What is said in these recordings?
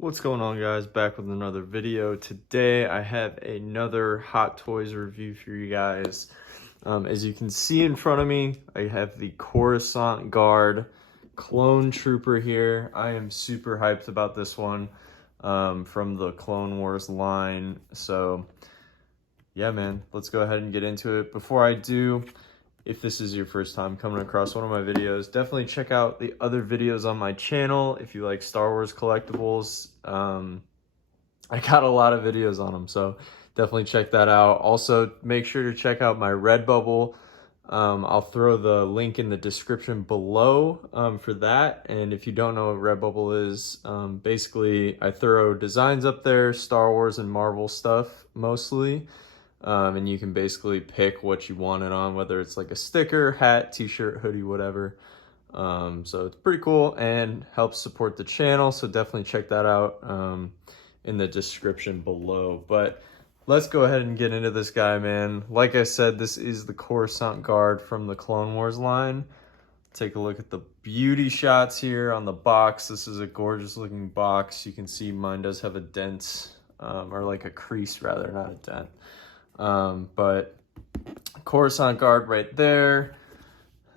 What's going on, guys? Back with another video. Today I have another Hot Toys review for you guys. As you can see in front of me, I have the Coruscant Guard Clone Trooper here. I am super hyped about this one from the Clone Wars line. So yeah, man, let's go ahead and get into it. Before I do, if this is your first time coming across one of my videos, definitely check out the other videos on my channel if you like Star Wars collectibles. I got a lot of videos on them, so definitely check that out. Also, make sure to check out my Redbubble. I'll throw the link in the description below for that. And if you don't know what Redbubble is, basically I throw designs up there, Star Wars and Marvel stuff mostly. And you can basically pick what you want it on, whether it's like a sticker, hat, t-shirt, hoodie, whatever. So it's pretty cool and helps support the channel. So definitely check that out in the description below. But let's go ahead and get into this guy, man. Like I said, this is the Coruscant Guard from the Clone Wars line. Take a look at the beauty shots here on the box. This is a gorgeous looking box. You can see mine does have a dent, or like a crease rather, not a dent. But Coruscant Guard right there,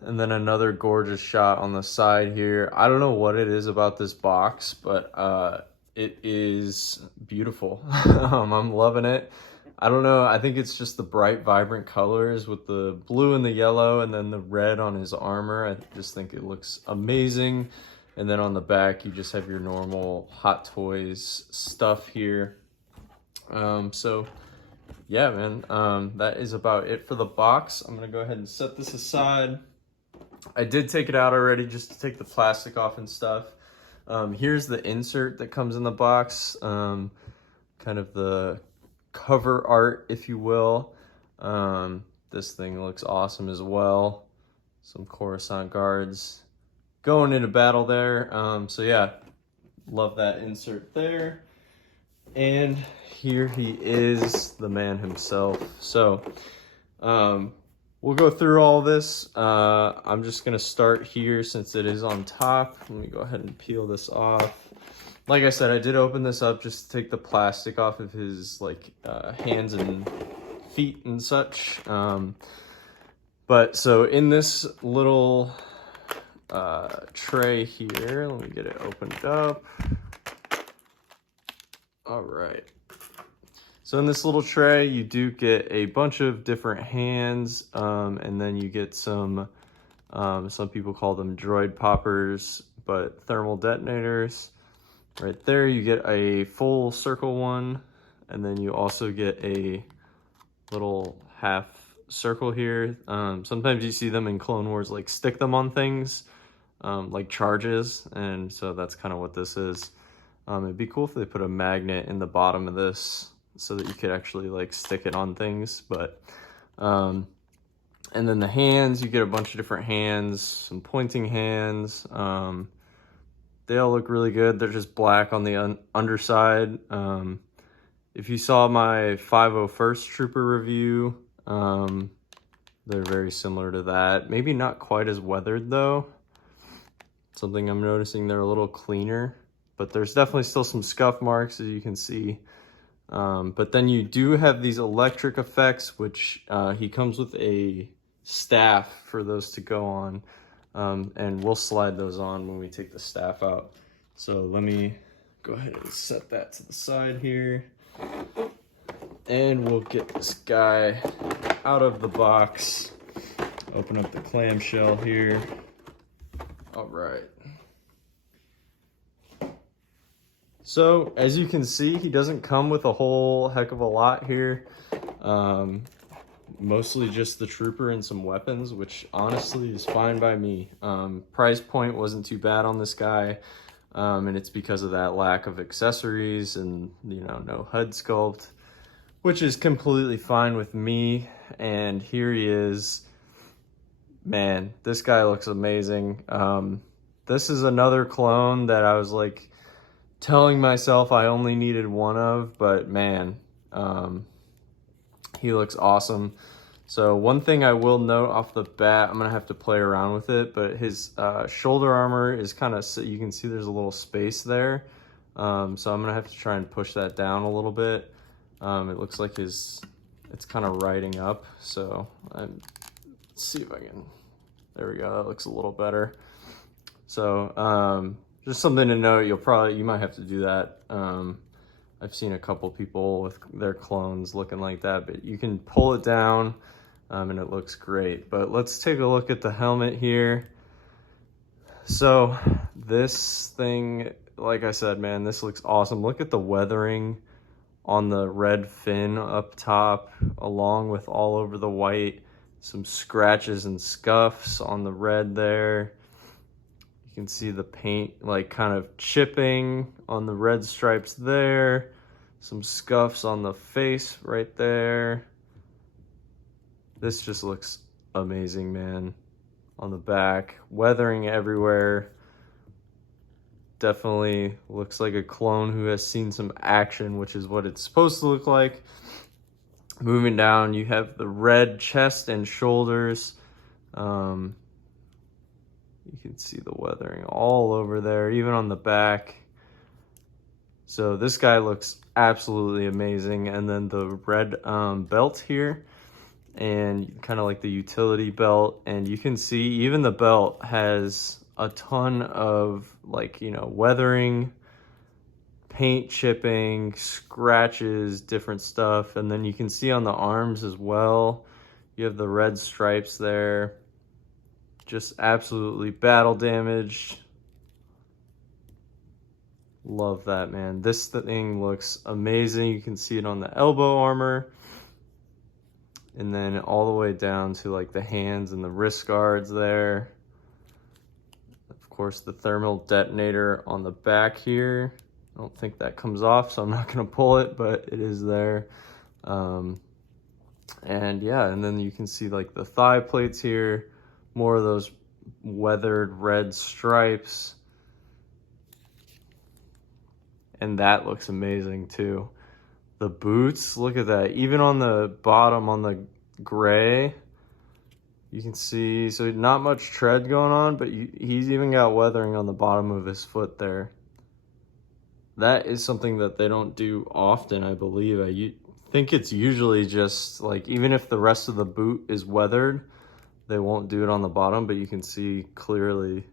and then another gorgeous shot on the side here. I don't know what it is about this box, but it is beautiful. I'm loving it. I don't know, I think it's just the bright, vibrant colors with the blue and the yellow and then the red on his armor. I just think it looks amazing. And then on the back, you just have your normal Hot Toys stuff here. So yeah, man, that is about it for the box. I'm gonna go ahead and set this aside. I did take it out already just to take the plastic off and stuff. Here's the insert that comes in the box, kind of the cover art, if you will. This thing looks awesome as well. Some Coruscant Guards going into battle there. So yeah, love that insert there. And here he is, the man himself. So we'll go through all this. I'm just gonna start here since it is on top. Let me go ahead and peel this off. Like I said, I did open this up just to take the plastic off of his hands and feet and such. But so in this little tray here, let me get it opened up. All right. So in this little tray, you do get a bunch of different hands, and then you get some people call them droid poppers, but thermal detonators. Right there, you get a full circle one, and then you also get a little half circle here. Sometimes you see them in Clone Wars, like stick them on things, like charges, and so that's kind of what this is. It'd be cool if they put a magnet in the bottom of this so that you could actually like stick it on things. But and then the hands, you get a bunch of different hands, some pointing hands. They all look really good. They're just black on the underside. If you saw my 501st Trooper review, they're very similar to that. Maybe not quite as weathered though. Something I'm noticing, they're a little cleaner. But there's definitely still some scuff marks, as you can see. But then you do have these electric effects, which he comes with a staff for those to go on. And we'll slide those on when we take the staff out. So let me go ahead and set that to the side here. And we'll get this guy out of the box. Open up the clamshell here. All right. So as you can see, he doesn't come with a whole heck of a lot here. Mostly just the trooper and some weapons, which honestly is fine by me. Price point wasn't too bad on this guy, and it's because of that lack of accessories and, you know, no HUD sculpt, which is completely fine with me. And here he is. Man, this guy looks amazing. This is another clone that I was like telling myself I only needed one of, but man, he looks awesome. So one thing I will note off the bat, I'm gonna have to play around with it, but his shoulder armor is kind of, you can see there's a little space there. So I'm gonna have to try and push that down a little bit. It looks like it's kind of riding up, so let's see if I can, there we go, that looks a little better. So just something to note, you might have to do that. I've seen a couple people with their clones looking like that, but you can pull it down and it looks great. But let's take a look at the helmet here. So this thing, like I said, man, this looks awesome. Look at the weathering on the red fin up top, along with all over the white, some scratches and scuffs on the red there. You can see the paint like kind of chipping on the red stripes there. Some scuffs on the face right there. This just looks amazing, man. On the back, weathering everywhere. Definitely looks like a clone who has seen some action, which is what it's supposed to look like. Moving down, you have the red chest and shoulders. You can see the weathering all over there, even on the back. So this guy looks absolutely amazing. And then the red belt here, and kind of like the utility belt. And you can see even the belt has a ton of like, you know, weathering, paint chipping, scratches, different stuff. And then you can see on the arms as well, you have the red stripes there. Just absolutely battle damaged. Love that, man. This thing looks amazing. You can see it on the elbow armor. And then all the way down to like the hands and the wrist guards there. Of course, the thermal detonator on the back here. I don't think that comes off, so I'm not gonna pull it, but it is there. And yeah, and then you can see like the thigh plates here. More of those weathered red stripes. And that looks amazing too. The boots, look at that. Even on the bottom, on the gray, you can see, so not much tread going on, but he's even got weathering on the bottom of his foot there. That is something that they don't do often, I believe. I think it's usually just like, even if the rest of the boot is weathered, they won't do it on the bottom, but you can see clearly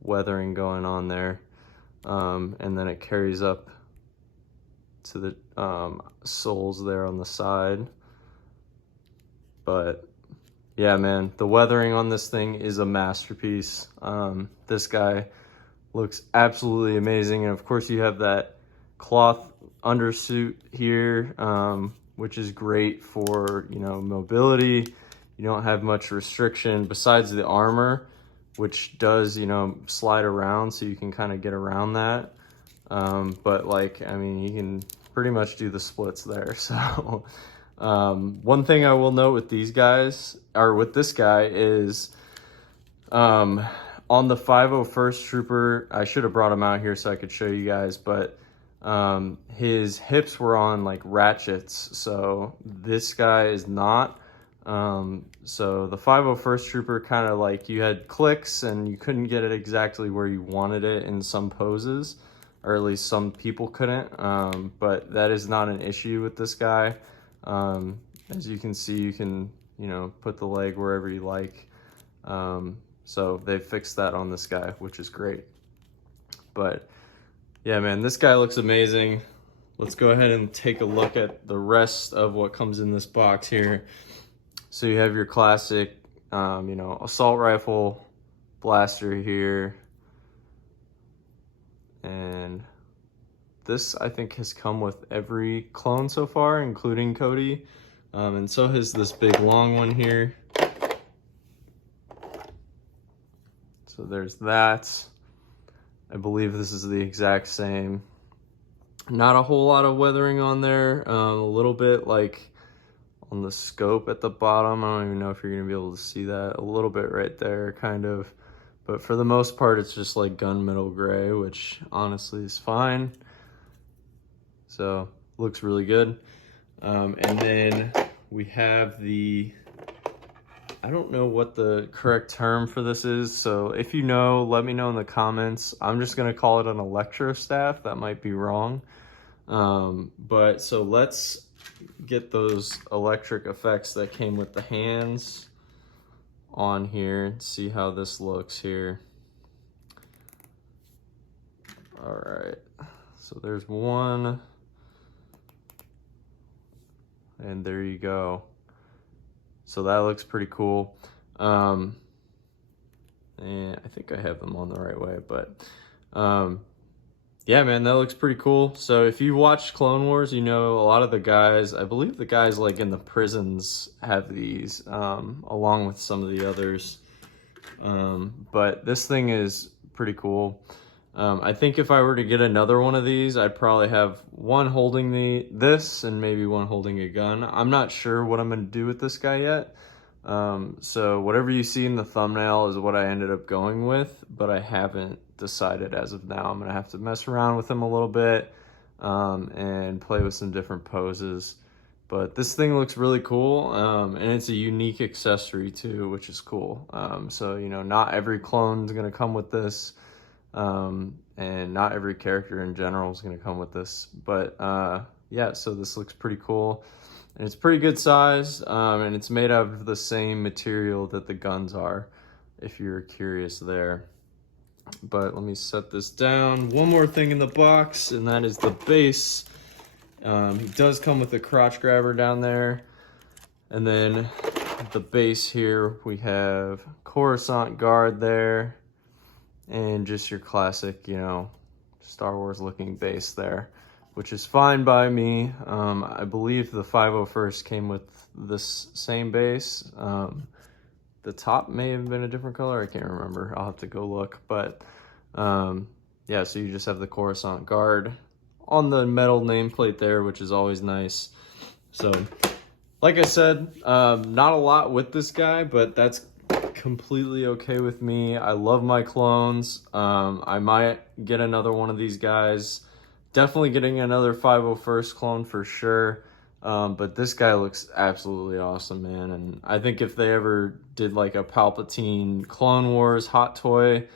weathering going on there. And then it carries up to the soles there on the side. But yeah, man, the weathering on this thing is a masterpiece. This guy looks absolutely amazing. And of course you have that cloth undersuit here, which is great for, you know, mobility. You don't have much restriction besides the armor, which does, you know, slide around, so you can kind of get around that. But like, I mean, you can pretty much do the splits there. So one thing I will note with these guys, or with this guy, is on the 501st Trooper, I should have brought him out here so I could show you guys, but his hips were on like ratchets, so this guy is not. So the 501st Trooper, kind of like, you had clicks and you couldn't get it exactly where you wanted it in some poses, or at least some people couldn't, but that is not an issue with this guy. As you can see, you can, you know, put the leg wherever you like. So they fixed that on this guy, which is great. But yeah, man, this guy looks amazing. Let's go ahead and take a look at the rest of what comes in this box here. So you have your classic, you know, assault rifle blaster here. And this, I think, has come with every clone so far, including Cody. And so has this big long one here. So there's that. I believe this is the exact same. Not a whole lot of weathering on there. A little bit like on the scope at the bottom. I don't even know if you're gonna be able to see that. A little bit right there, kind of. But for the most part, it's just like gunmetal gray, which honestly is fine. So looks really good. And then we have the I don't know what the correct term for this is, so if you know, let me know in the comments. I'm just gonna call it an electrostaff. That might be wrong. But so let's get those electric effects that came with the hands on here and see how this looks here. All right, so there's one, and there you go. So that looks pretty cool. And I think I have them on the right way, but yeah, man, that looks pretty cool. So if you watched Clone Wars, you know a lot of the guys, I believe the guys like in the prisons have these, along with some of the others. But this thing is pretty cool. I think if I were to get another one of these, I'd probably have one holding this and maybe one holding a gun. I'm not sure what I'm going to do with this guy yet. So whatever you see in the thumbnail is what I ended up going with, but I haven't decided as of now. I'm going to have to mess around with him a little bit, and play with some different poses. But this thing looks really cool, and it's a unique accessory too, which is cool. So, you know, not every clone is going to come with this. And not every character in general is going to come with this, but yeah, so this looks pretty cool, and it's pretty good size, and it's made out of the same material that the guns are, if you're curious there. But let me set this down. One more thing in the box, and that is the base. He does come with a crotch grabber down there, and then the base here, we have Coruscant guard there, and just your classic, you know, Star Wars looking base there, which is fine by me. I believe the 501st came with this same base. The top may have been a different color. I can't remember. I'll have to go look. But yeah, so you just have the Coruscant guard on the metal nameplate there, which is always nice. So like I said, not a lot with this guy, but that's completely okay with me. I love my clones. I might get another one of these guys. Definitely getting another 501st clone for sure. But this guy looks absolutely awesome, man. And I think if they ever did like a Palpatine Clone Wars hot toy,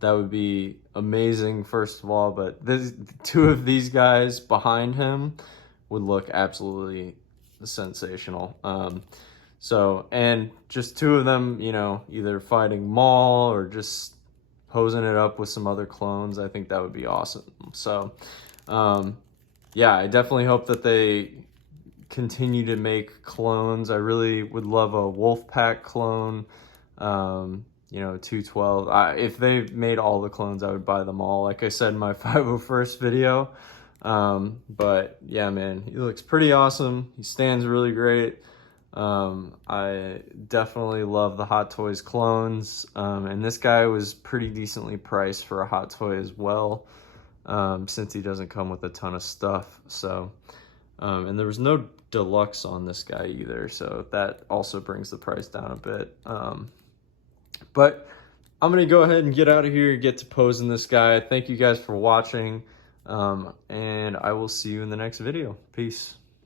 that would be amazing, first of all. But two of these guys behind him would look absolutely sensational. So, and just two of them, you know, either fighting Maul or just posing it up with some other clones, I think that would be awesome. So, yeah, I definitely hope that they continue to make clones. I really would love a Wolfpack clone, you know, 212. If they made all the clones, I would buy them all, like I said in my 501st video. But yeah, man, he looks pretty awesome. He stands really great. I definitely love the Hot Toys clones, and this guy was pretty decently priced for a Hot Toy as well, since he doesn't come with a ton of stuff. So, and there was no deluxe on this guy either, so that also brings the price down a bit. But I'm gonna go ahead and get out of here and get to posing this guy. Thank you guys for watching, and I will see you in the next video. Peace.